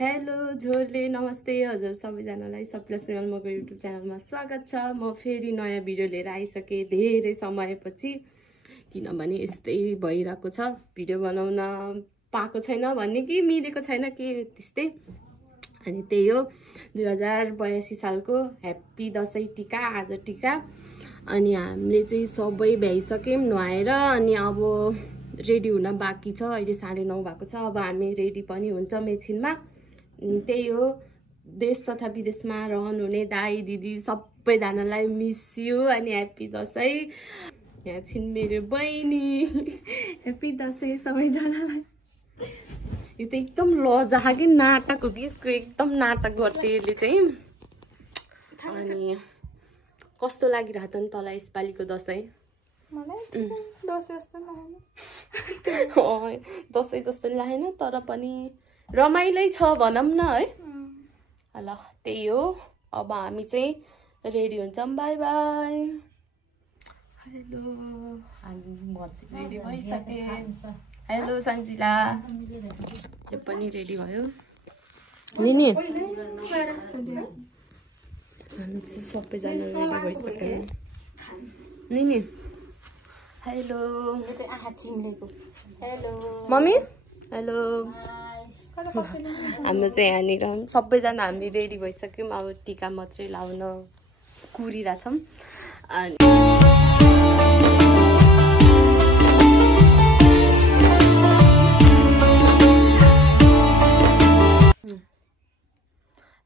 Hello झोरले नमस्ते हजुर सबैजनालाई सबैलाई सिमल मगर युट्युब च्यानलमा स्वागत छ। म फेरि नयाँ भिडियो लिएर आइसकेँ धेरै समयपछि, किनभने यस्तै भइरहेको छ, भिडियो बनाउन पाएको छैन भन्ने कि मिलेको छैन कि त्यस्तै। अनि त्यही हो 2082 सालको ह्याप्पी दसैँ टिका, आज टिका। अनि हामीले चाहिँ सबै भ्याइसक्यौँ नुहाएर, अनि अब रेडी हुन बाँकी छ। अहिले 9:30 भएको छ। अब हामी रेडी पनि हुन्छ मेछिनमा। त्यही हो, देश तथा विदेशमा रहनुहुने दाई दिदी सबैजनालाई मिस यु अनि ह्याप्पी दसैँ। यहाँ छिन् मेरो बहिनी, ह्याप्पी दसैँ सबैजनालाई। यो त एकदम लजा कि नाटक हो कि, यसको एकदम नाटक गर्छ यसले चाहिँ। अनि कस्तो लागिरहेको त नि तँलाई यसपालिको दसैँ? दसैँ जस्तो लागेन, तर पनि रमाइलै छ भनौँ न है। ल त्यही हो, अब हामी चाहिँ रेडी हुन्छौँ। By by. हेलो, म चाहिँ रेडी भइसकेँ। हेलो सन्जिला, यो पनि रेडी भयो। निनी हामी चाहिँ सबैजना रेडी भइसक्यौँ। निनी हेलो, हेलो मम्मी, हेलो। हाम्रो चाहिँ यहाँनिर सबैजना हामी रेडी भइसक्यौँ। अब टिका मात्रै लाउन कुरिरहेछौँ। अनि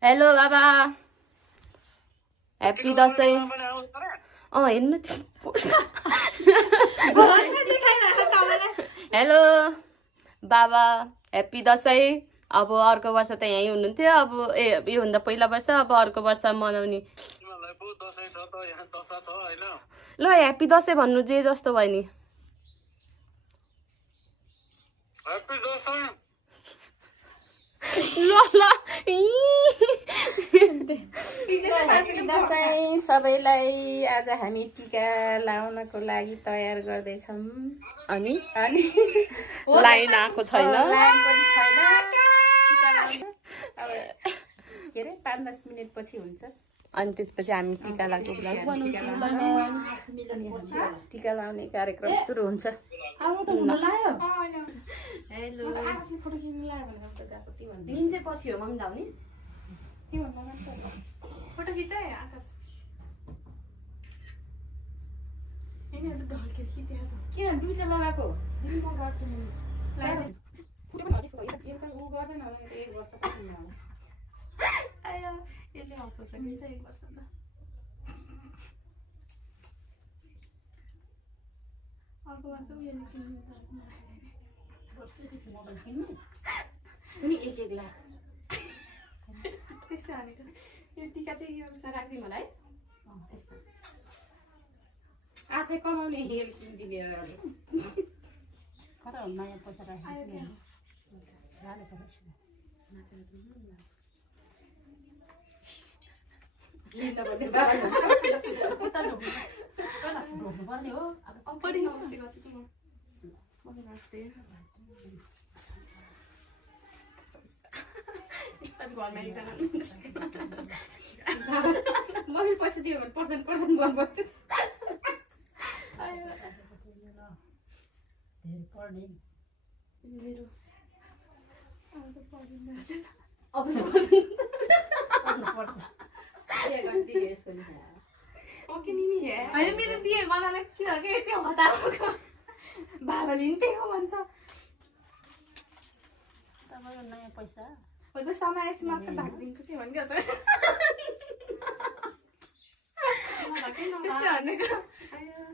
हेलो बाबा, ह्याप्पी दसैँ। हेर्नु हेलो बाबा, ह्याप्पी दसैँ। अब अर्को वर्ष त यहीँ हुनुहुन्थ्यो, अब योभन्दा पहिला वर्ष, अब अर्को वर्ष मनाउने। ल ह्याप्पी दसैँ भन्नु जे जस्तो भयो नि। दसैँ सबैलाई। आज हामी टिका लाउनको लागि तयार गर्दैछौँ। अनि लाइन आएको छैन, लाइन पनि छैन। अब के अरे 5-10 मिनट पछि हुन्छ। अनि त्यसपछि हामी टिका लाग्ने ब्लग बनाउँछौँ। टिका लाउने कार्यक्रम सुरु हुन्छ। हेलो, दिन चाहिँ पछि हो मम्मी लाउने। फोटो खिच है आकाश। किन दुईटा लगाएको? यसले हँसाउँछ कि चाहिँ 1 वर्ष त। अर्को वर्ष यसले पनि 1-1 लाख त्यस्तो हानेको। यो टिका चाहिँ यो राखिदिउँ होला है। आफै कमाउने हेल किनिदिने कता नयाँ पैसा राखेको ढोक्नुपर्ने हो। नमस्ते गर्छु कि म। नमस्ते। घरमा एकजना मम्मी पैसा दियो भने पर्दैन गर्नुपर्थ्यो। होइन मेरो बिहे बनाउन के हो कि त्यो हतारको बाबाले नि त्यही हो भन्छ। तपाईँको नयाँ पैसा हो त समय मात्र ढाकिदिन्छु कि भन्छ।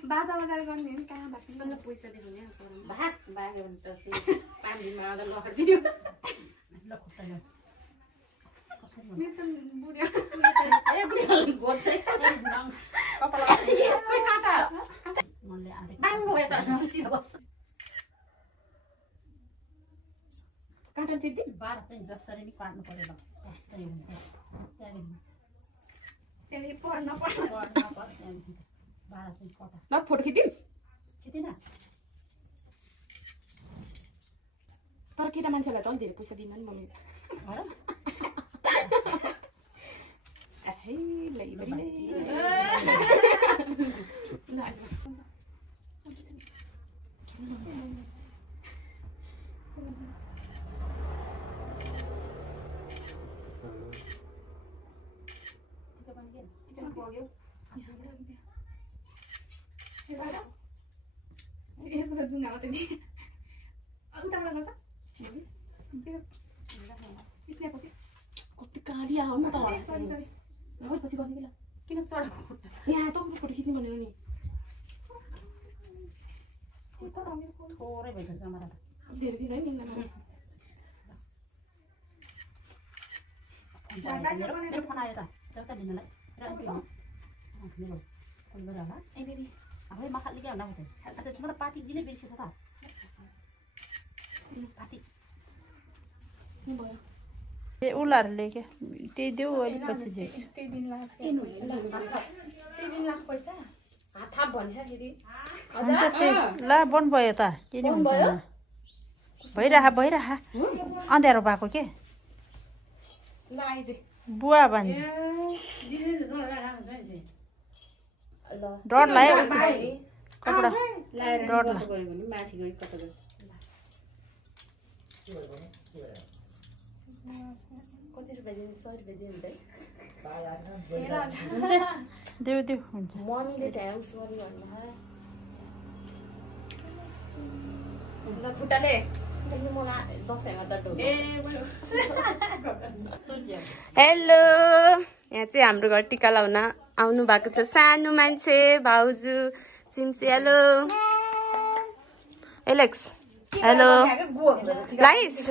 बाजा बजार गर्ने नि कहाँ भएको पैसा दिनु भात बाग्यो भने त 5 दिनमा आधा लखडिदियो। काँटा चिप्दी 12 चाहिँ जसरी नि काट्नु पर्यो। त्यसले पढ्न पर्छ। 12 चाहिँ कटा। ल फोटो खिच्दिउँ। खिचिन तर केटा मान्छेलाई त अलि धेरै पैसा दिन्न नि मम्मी। कति गाडी आउनु त पछि गर्ने बेला किन चढाएको खुट्टा यहाँ त फोटो खिच्ने भनेर नि थोरै भइसक्यो क्यामेरा त धेरै दिन है मिल्दैन मेरो फोन आयो त जता दिनलाई अब मखाली क्या हुन्छ अन्त म त पाती दिनै बिर्सेछ त पाती ए उलाहरूले क्या त्यही देऊ अलिक पछि चाहिँ त्यही दिन लाग्छ पैसा थाप भन्दाखेरि हुन्छ त्यही ल बन्द भयो त के नि हुन्छ भइरह अँध्यारो भएको के बुवा भन्छ डर लाग्यो कपडा डर लाग्यो माथि गयो कता गयो कति रुपियाँ दिनु 100 रुपियाँ दिनुहुन्छ है देऊ देऊ हुन्छ मम्मीले थ्याङ्क्स गर्नु भन्नु खुट्टाले हेलो यहाँ चाहिँ हाम्रो घर टिका लाउन आउनु भएको छ सानो मान्छे भाउजू चिम्सी हेलो एलेक्स हेलो लाइस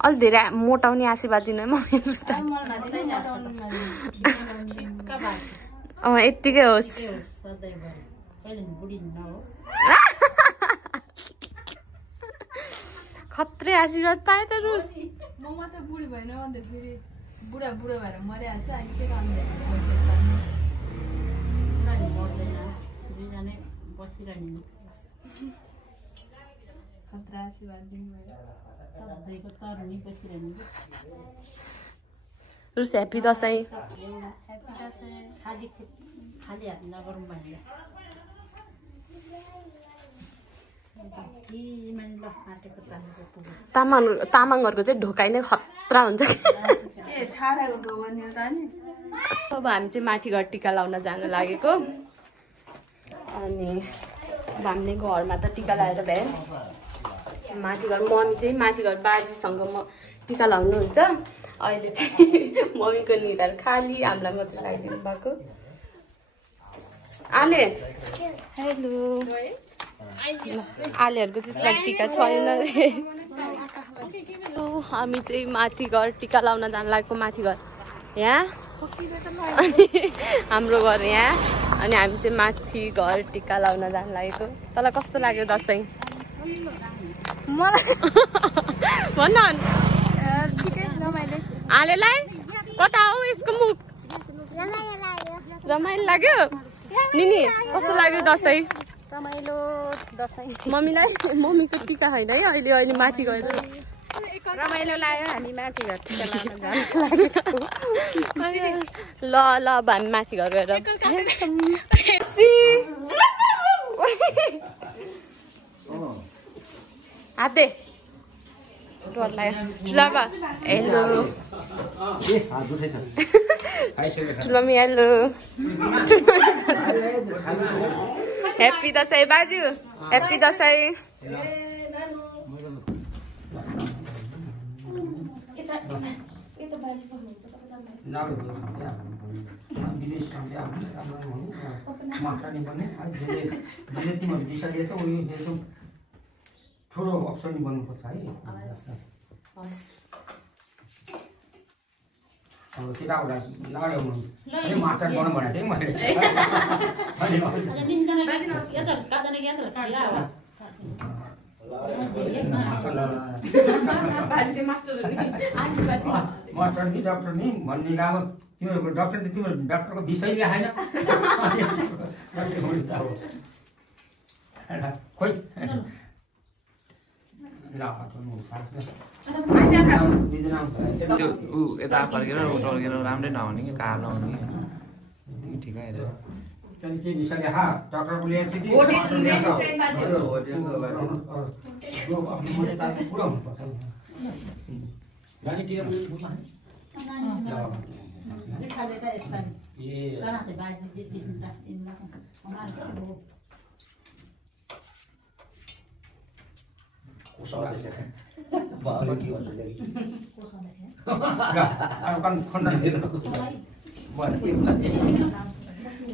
अलि धेरै मोटाउने आशीर्वाद दिनु है मम्मी यत्तिकै होस् खत्रै आशीर्वाद पाए त रुस म मात्र बुढी भएन अन्त फेरि बुढा भएर मरिहाल्छ अनि के बसिरहने खतरा आशीर्वाद दिनुभयो तरुनी बसिरहने रुस ह्याप्पी दसैँ खाली हात नगरौँ भनेर तामाङहरूको चाहिँ ढोकाइ नै खतरा हुन्छ अब हामी चाहिँ माथि घर टिका लाउन जान लागेको अनि हामीले घरमा त टिका लगाएर भए माथि घर मम्मी चाहिँ माथि घर बाजीसँग म टिका लाउनुहुन्छ अहिले चाहिँ मम्मीको निधार खाली हामीलाई मात्रै लगाइदिनु भएको आले हेलो आलेहरूको चाहिँ टिका छैन हामी चाहिँ माथि घर टिका लाउन जान लागेको माथि घर यहाँ अनि हाम्रो घर यहाँ अनि हामी चाहिँ माथि घर टिका लाउन जान लागेको तँलाई कस्तो लाग्यो दसैँ भन्न आलेलाई कता हो यसको मुख रमाइलो लाग्यो निनी कस्तो लाग्यो दसैँ रमाइलो दसैँ मम्मीलाई मम्मीको टिका होइन है अहिले अहिले माथि गएर रमाइलो लाग्यो हामी माथि घर टिका लाउन जानु ल ल अब हामी माथि घर गएर हाते hello mummy hello happy Dashain बाजु ह्याप्पी दसैँ ठुलो अप्सन बन्नुपर्छ है अब केटाहरूलाई नल्याउनु माछा बनाउनु भनेको थिएँ मैले बाजे मास्टर हो नि आशीर्वाद मास्टर नि डाक्टर नि भन्ने अब तिम्रो डाक्टर त तिम्रो डाक्टरको विषयले आएन खोइ त्यो ऊ यता फर्केर उठर्केर राम्रै नहुने कि कालो हुने ठिकै रहेछ के विषयले हा डाक्टरको ल्याएको थियो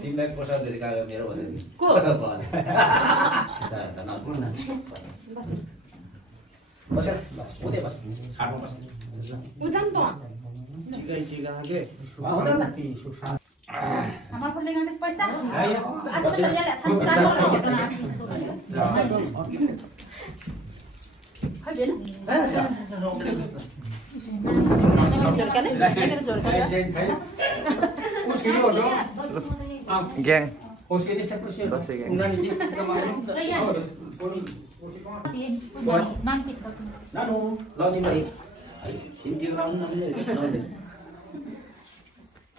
तिमीलाई कोठा धेरै कागज मेरो भने बस हुँदै बस खाटमा बस उजान त चिकन टिका के हाम्रो फुलले गर्ने पैसा आज त याले ग्याङ नानु लजिमलाई सिन्टी लाउनु नमिल्ने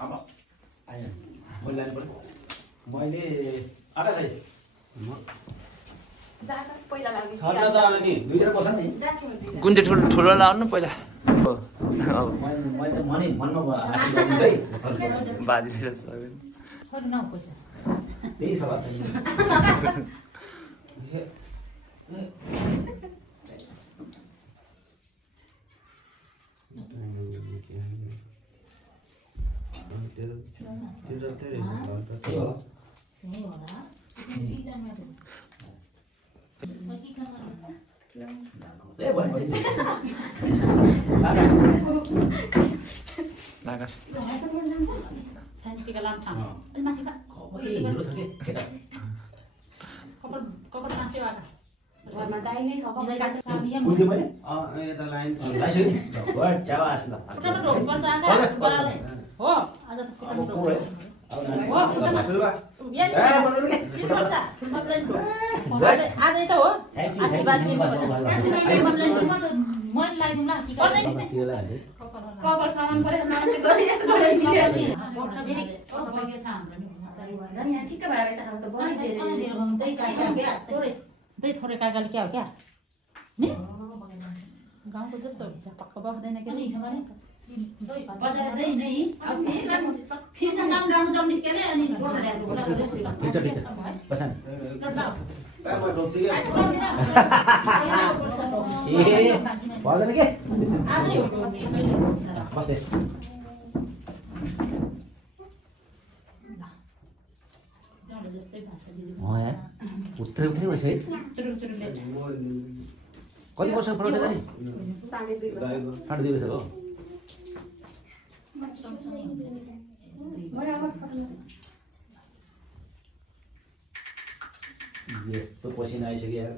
अब आयो मैले मैले आकाश है जाकास पहिला लाग्यो सर्दा त अनि दुईजना बस्छ नि कुन चाहिँ ठुलो लाउनु पहिला मैले मनी भन्नु आशीर्वाद है बाजेतिर छोड्नु न पैसा त्यही छ बात आकाश टिका लाम ठाम अनि माथि कपाल काँस्यो आका घरमा दाइ नै खपाल काट्छ सामिया फुल्यो मैले यता लाइन लाइसक्यो नि वाट चावा आछ ल कटामा ढोक पर्छ आका बाले हो आज त कटामा ढोक हो या बनाउनु के आज त हो आशीर्वाद दिनु मन लाग्दैन ल कपाल सामान परे मान्छे गरिरहेछ फेरि बगे छ हाम्रो नि यहाँ ठिक्क भएर बेचा त त्यही थोरै काकाले क्या हो क्या नि गाउँको जस्तो हुन्छ पक्का बस्दैन के नि भने बजार नै नै अब नि फिर्ता नाम राम्रो जम्नी केले अनि बोर्ड ल्याएको बसान कामा डोप्छ के ए भएन के आजै हो बस्दै उत्तरै उत्तरै भएछ है कति वर्ष पुऱ्याउँछ नि 2.5 वर्ष हो यस्तो पसिना आइसक्यो यार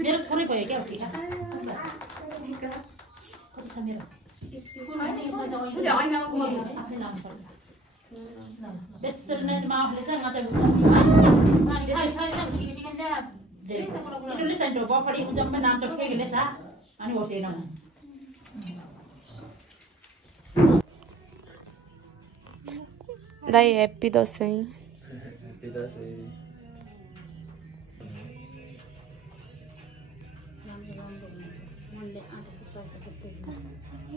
मेरो थोरै भयो क्या मेरो बेसरमा आफूले चाहिँ सेन्टर बपडी जम्मै नाम्छ केले सा अनि बसेन दाइ ह्याप्पी दसैँ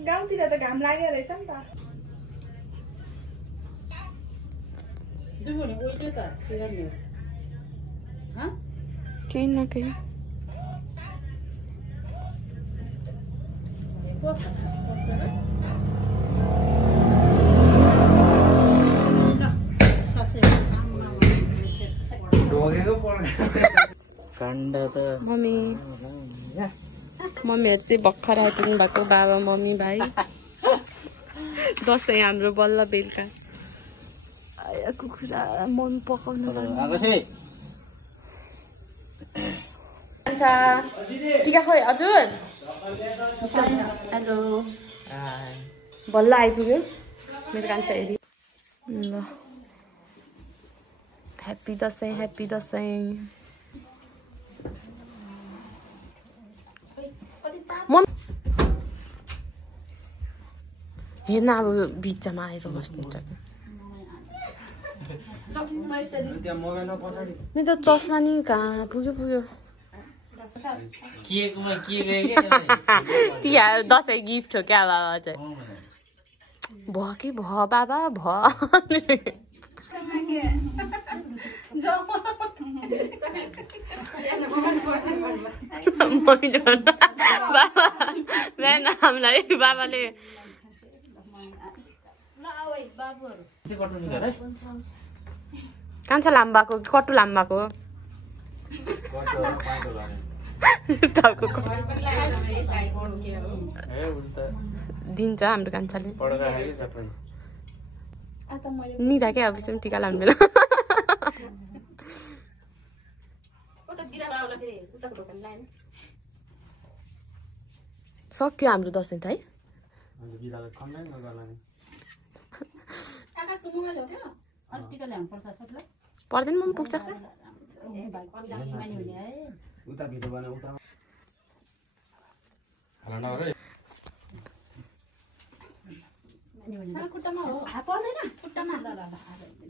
गाउँतिर त घाम लागेको रहेछ नि त केही न केही काण्ड त मम्मी मम्मीहरू चाहिँ भर्खर आइपुग्नु भएको बाबा मम्मी भाइ दसैँ हाम्रो बल्ल बेलुका कुखुरा मम्मी पकाउनु टिका खोइ हजुर हेलो बल्ल आइपुग्यो मेरो कान्छा हेरी ल ह्याप्पी दसैँ हेर्न अब बिचमा आएर बस्नुहुन्छ मेरो त चस्मा नि कहाँ पुग्यो दसैँ गिफ्ट हो क्या बाबा चाहिँ भयो कि भयो बाबा भयो बिहान हामीलाई बाबाले कान्छा लाम्बाको कट्टु लाम्बाको दिन्छ हाम्रो कान्छाले निदा क्या अब टिका लाउनु बेला सक्यो हाम्रो दसैँ त है पर्दैन म पुग्छ खुट्टामा हो पर्दैन खुट्टामा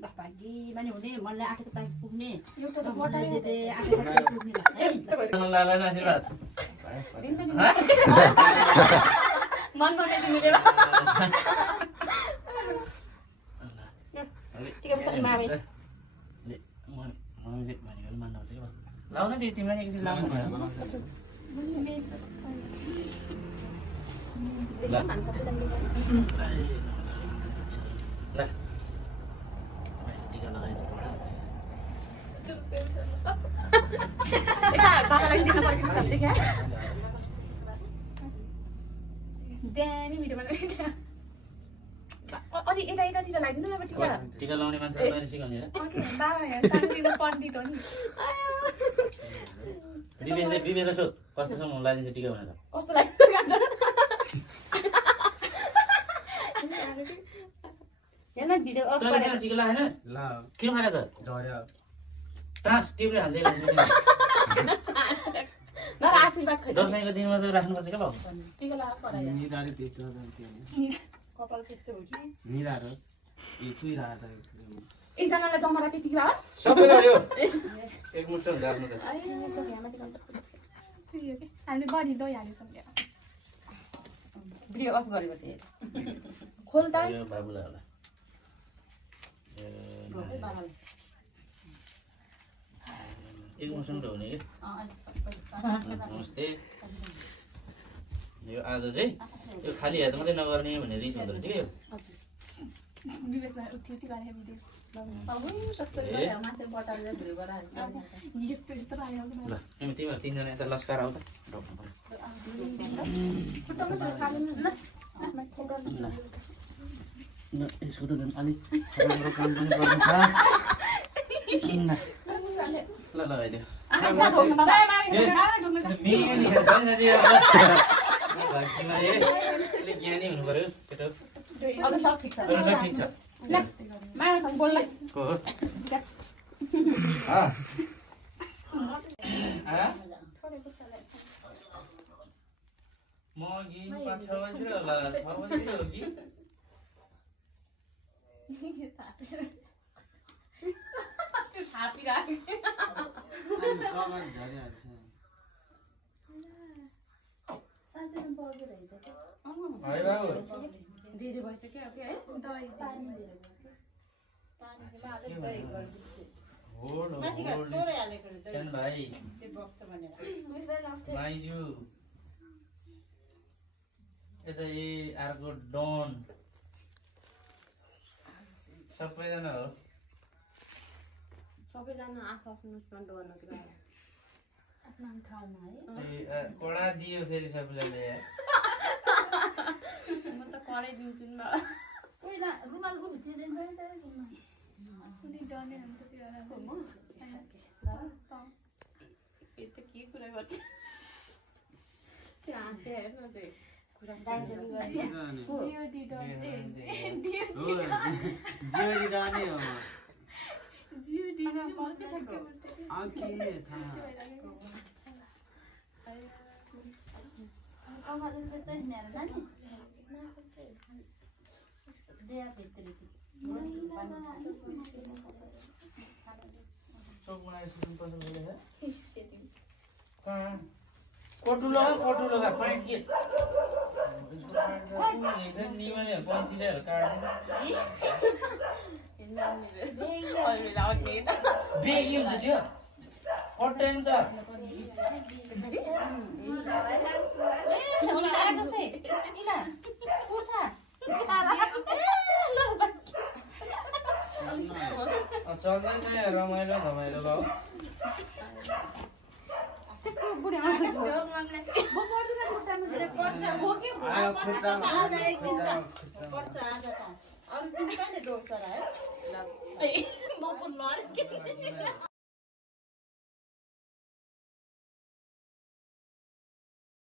भागी माने हुने मनलाई आठेको ताक पुग्ने एउटा त बटाइदिए आठेको ताक पुग्ने मन बटाइ तिमीले टिका बसाल्नु मावे लाउन दि तिमीलाई एकछिन लाउनु टिका लाउने मान्छे सिकाउने बिबेलाई सो कस्तोसँग लगाइदिन्छ टिका भनेर कस्तो लाग्छ भिडियो टिका लगाएन किन खाने त टाँस टिप्रे हाल्दै आशीर्वाद दसैँको दिनमा त राख्नुपर्छ क्या बाबु एकजनालाई जमरा त्यतिखेर सबैलाई यो एक मुष्ट हुन्छ आफ्नो त हामीले बढी दइहाल्यो भिडियो अफ गरेपछि खोल त यो बाबुलाई होला एक मुष्ट त हुने कि नमस्ते यो आज चाहिँ यो खाली हात मात्रै नगर्ने भन्ने रिस हुँदो रहेछ कि यो ल तिमीहरू तिनजना यता लस्कार आऊ त यसको त झन् अलिक राम्रो काम पनि गर्नु ल लगाइदियो ज्ञानी हुनु पर्यो केटो सब ठिक छ ठिक छ मायासँग बोल्लाई को हो म कि 5-6 बजी होला 6 बजी हो कि धेरै भएछ क्या है माइजू यता अर्को डन सबैजना हो सबैजना आफ्नो आफ्नो स्मरण गर्नु आफ्नो ठाउँमा है कडा दियो फेरि सबैले म त कराइदिन्छु नि पहिला रुमालको भित्र कुनै डर्ने हुन्छ त्यो यो त के कुरा गर्छ त्यो हाँसे हेर्नु चाहिँ कुरा डिओडी डर्ने जियोडी दाने हो जिओडी चोकमा आइसक्नु पर्छ मैले कहाँ कटुलो का पाइट के निमले पन्चीले काट्ने बेगी हुन्छ त्यो कट्दैन त चल्दैन रमाइलो धमाइलो ल त्यसको बुढी आमाले पर्छ आज त अरू दिन कहिले दोर्छ र है म बोल्नु